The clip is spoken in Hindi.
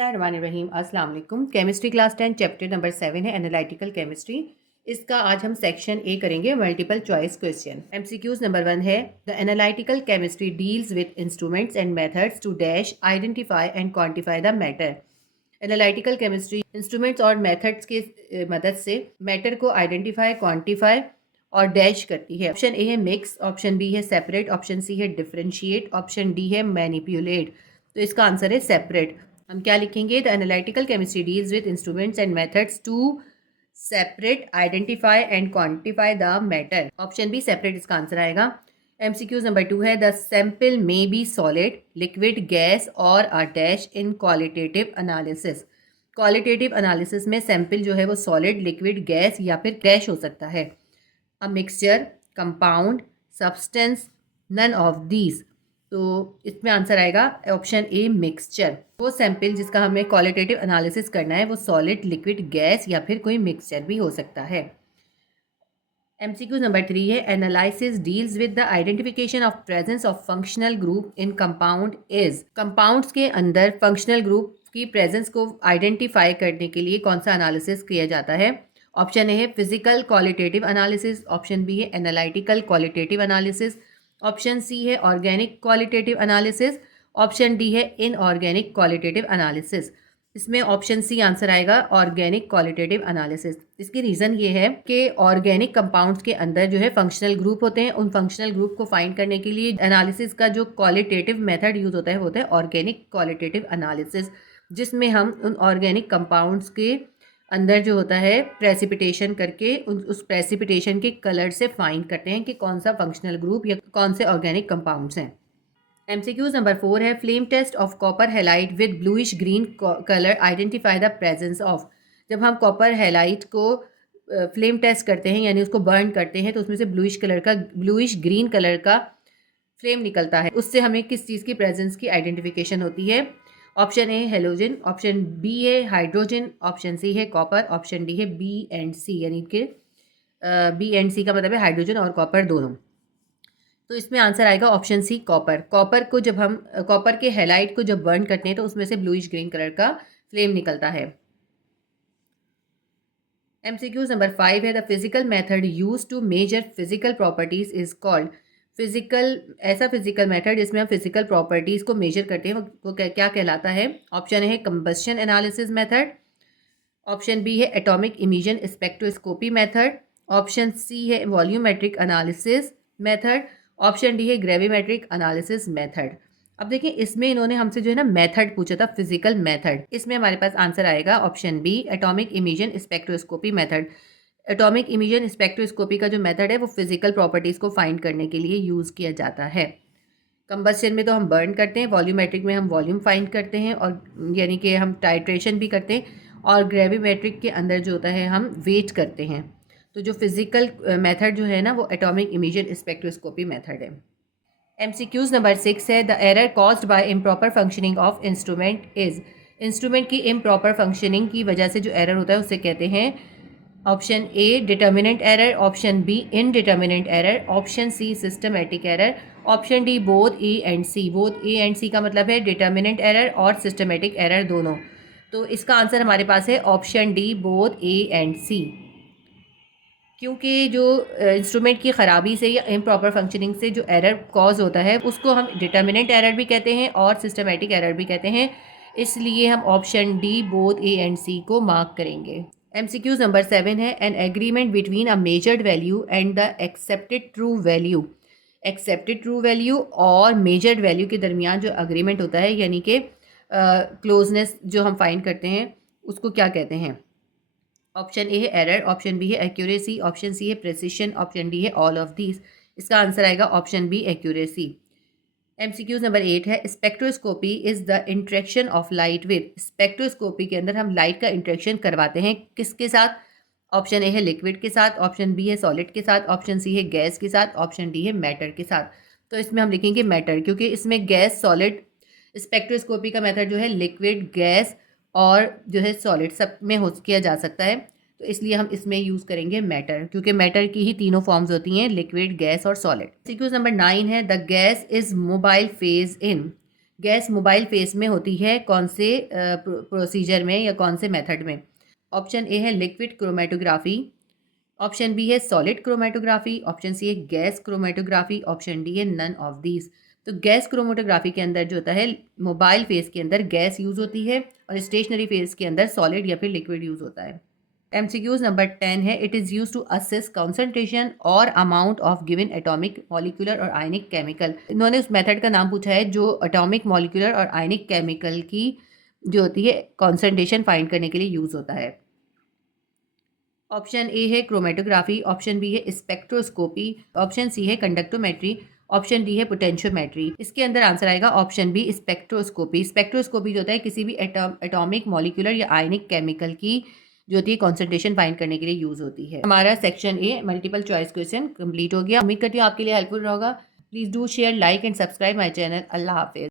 रहीम अस्सलाम वालेकुम। केमिस्ट्री क्लास 10 चैप्टर नंबर 7 है एनालिटिकल केमिस्ट्री। इसका आज हम सेक्शन ए करेंगे, multiple choice question. MCQs number 1 है, the analytical chemistry deals with instruments and methods to dash identify and quantify the matter. Analytical chemistry instruments और मेथड्स के मदद से मैटर को आइडेंटिफाई, क्वांटिफाई और डैश करती है। ऑप्शन ए है मिक्स, ऑप्शन बी है सेपरेट, ऑप्शन सी है डिफरेंशिएट, ऑप्शन डी है मैनिपुलेट। तो इसका आंसर है सेपरेट। हम क्या लिखेंगे? The analytical chemistry deals with instruments and methods to separate, identify and quantify the matter. Option B separate इसका आंसर आएगा। एमसीक्यूज नंबर 2 है, the sample may be solid, liquid, gas और a dash in qualitative analysis. Qualitative analysis में सैंपल जो है वो सॉलिड, लिक्विड, गैस या फिर डैश हो सकता है। A mixture, compound, substance, none of these. तो इसमें आंसर आएगा ऑप्शन ए मिक्सचर। वो सैंपल जिसका हमें क्वालिटेटिव एनालिसिस करना है वो सॉलिड, लिक्विड, गैस या फिर कोई मिक्सचर भी हो सकता है। एमसीक्यू नंबर 3 है, analysis deals with the identification of presence of functional group in compound is. Compounds के अंदर फंक्शनल ग्रुप की प्रेजेंस को आइडेंटिफाई करने के लिए कौन सा एनालिसिस किया जाता है? ऑप्शन ए है physical qualitative analysis, option B है analytical qualitative analysis, option C है organic qualitative analysis, option D है इनऑर्गेनिक क्वालिटेटिव एनालिसिस। इसमें ऑप्शन सी आंसर आएगा, ऑर्गेनिक क्वालिटेटिव एनालिसिस। इसकी रीज़न ये है कि ऑर्गेनिक कंपाउंड्स के अंदर जो है फंक्शनल ग्रुप होते हैं। उन फंक्शनल ग्रुप को फाइंड करने के लिए एनालिसिस का जो क्वालिटेटिव मेथड यूज़ होता है वो होता है ऑर्गेनिक क्वालिटेटिव एनालिसिस, जिसमें हम उन ऑर्गेनिक कंपाउंड्स के अंदर जो होता है प्रेसिपिटेशन करके उस प्रेसिपिटेशन के कलर से फाइंड करते हैं कि कौन सा फंक्शनल ग्रुप या कौन से ऑर्गेनिक कंपाउंड्स हैं। एमसीक्यूज नंबर 4 है, flame test of copper halide with bluish green colour identify the presence of. जब हम कॉपर हैलाइड को फ्लेम टेस्ट करते हैं यानी उसको बर्न करते हैं तो उसमें से ब्लूइश ग्रीन कलर का फ्लेम निकलता है। उससे हमें किस चीज़ की प्रेजेंस की आइडेंटिफिकेशन होती है? Option A halogen, option B है हाइड्रोजन, ऑप्शन सी है कॉपर, ऑप्शन डी है बी एंड सी, यानी कि बी एंड सी का मतलब है हाइड्रोजन और कॉपर दोनों। तो इसमें आंसर आएगा ऑप्शन सी कॉपर। कॉपर को जब हम कॉपर के हैलाइड को जब बर्न करते हैं तो उसमें से ब्लूइश ग्रीन कलर का फ्लेम निकलता है। एमसीक्यूज नंबर 5 है, the physical method use to measure physical properties is called. ऐसा फिजिकल मेथड जिसमें हम फिजिकल प्रॉपर्टीज को मेजर करते हैं वो क्या कहलाता है? ऑप्शन है combustion analysis method, option B है atomic emission spectroscopy method, option C है volumetric analysis method, option D है ग्रेविमेट्रिक एनालिसिस मेथड। अब देखिए इसमें इन्होंने हमसे जो है ना मेथड पूछा था, फिजिकल मेथड। इसमें हमारे पास आंसर आएगा option B atomic emission spectroscopy method. Atomic emission spectroscopy का जो मेथड है वो फिजिकल प्रॉपर्टीज़ को फाइंड करने के लिए यूज़ किया जाता है। कंबस्शन में तो हम बर्न करते हैं, वॉल्यूमेट्रिक में हम वॉल्यूम फाइंड करते हैं और यानी कि हम टाइट्रेशन भी करते हैं, और ग्रेविमेट्रिक के अंदर जो होता है हम वेट करते हैं। तो जो फिजिकल मेथड जो है ना वो एटॉमिक इमिशन स्पेक्ट्रोस्कोपी मेथड है। एमसीक्यूज नंबर 6 है, the error caused by improper functioning of instrument is. Instrument की इम्प्रॉपर फंक्शनिंग की वजह से जो एरर होता है उसे कहते हैं option A determinant error, option B indeterminant error, option C systematic error, option D both A and C. Both A and C का मतलब है डिटर्मिनेंट एरर और सिस्टमेटिक एरर दोनों। तो इसका आंसर हमारे पास है option D both A and C. क्योंकि जो इंस्ट्रूमेंट की ख़राबी से या इम्प्रॉपर फंक्शनिंग से जो एरर कॉज होता है उसको हम डिटर्मिनेंट एरर भी कहते हैं और सिस्टमेटिक एरर भी कहते हैं, इसलिए हम option D both A and C को मार्क करेंगे। एमसीक्यूज नंबर 7 है, an agreement between a measured value and the accepted true value. Accepted true value और मेजर्ड वैल्यू के दरमियान जो अग्रीमेंट होता है यानी कि क्लोजनेस जो हम फाइंड करते हैं उसको क्या कहते हैं? ऑप्शन ए है एरर, ऑप्शन बी है एक्यूरेसी, ऑप्शन सी है प्रेसिशन, ऑप्शन डी है ऑल ऑफ दीज। इसका आंसर आएगा option B accuracy. MCQs number 8 है, spectroscopy is the interaction of light with. Spectroscopy के अंदर हम लाइट का इंट्रैक्शन करवाते हैं किसके साथ? ऑप्शन ए है लिक्विड के साथ, ऑप्शन बी है सॉलिड के साथ, ऑप्शन सी है गैस के साथ, ऑप्शन डी है मैटर के साथ। तो इसमें हम लिखेंगे मैटर, क्योंकि इसमें गैस, सॉलिड, स्पेक्ट्रोस्कोपी का मेथड जो है लिक्विड, गैस और जो है सॉलिड सब में हो किया जा सकता है। तो इसलिए हम इसमें यूज़ करेंगे मैटर, क्योंकि मैटर की ही तीनों फॉर्म्स होती हैं, लिक्विड, गैस और सॉलिड। सीक्वेंस नंबर 9 है, the gas is mobile phase in. Gas mobile face में होती है कौन से प्रोसीजर में या कौन से मेथड में? ऑप्शन ए है लिक्विड क्रोमेटोग्राफी, ऑप्शन बी है सॉलिड क्रोमेटोग्राफी, ऑप्शन सी है गैस क्रोमेटोग्राफी, ऑप्शन डी है नन ऑफ दीज। तो गैस क्रोमेटोग्राफी के अंदर जो होता है मोबाइल फेस के अंदर गैस यूज़ होती है और स्टेशनरी फेस के अंदर सॉलिड या फिर लिक्विड यूज़ होता है। एमसीक्यूज नंबर 10 है it is use to assess concentration और amount of given atomic molecular और आयनिक केमिकल। इन्होंने उस मेथड का नाम पूछा है जो एटॉमिक मॉलिक्यूलर और आयनिक केमिकल की जो होती है कॉन्सेंट्रेशन फाइंड करने के लिए यूज़ होता है। ऑप्शन ए है क्रोमेटोग्राफी, ऑप्शन बी है स्पेक्ट्रोस्कोपी, ऑप्शन सी है कंडक्टोमेट्री, ऑप्शन डी है पोटेंशियोमेट्री। इसके अंदर आंसर आएगा ऑप्शन बी स्पेक्ट्रोस्कोपी। स्पेक्ट्रोस्कोपी जो होता है किसी भी एटॉमिक मॉलिक्यूलर या आयनिक केमिकल की जो होती है कॉन्सेंट्रेशन फाइंड करने के लिए यूज होती है। हमारा section A multiple choice question complete हो गया। उम्मीद करती हूँ आपके लिए हेल्पफुल होगा। Please do share, like and subscribe my channel. Allah Hafiz.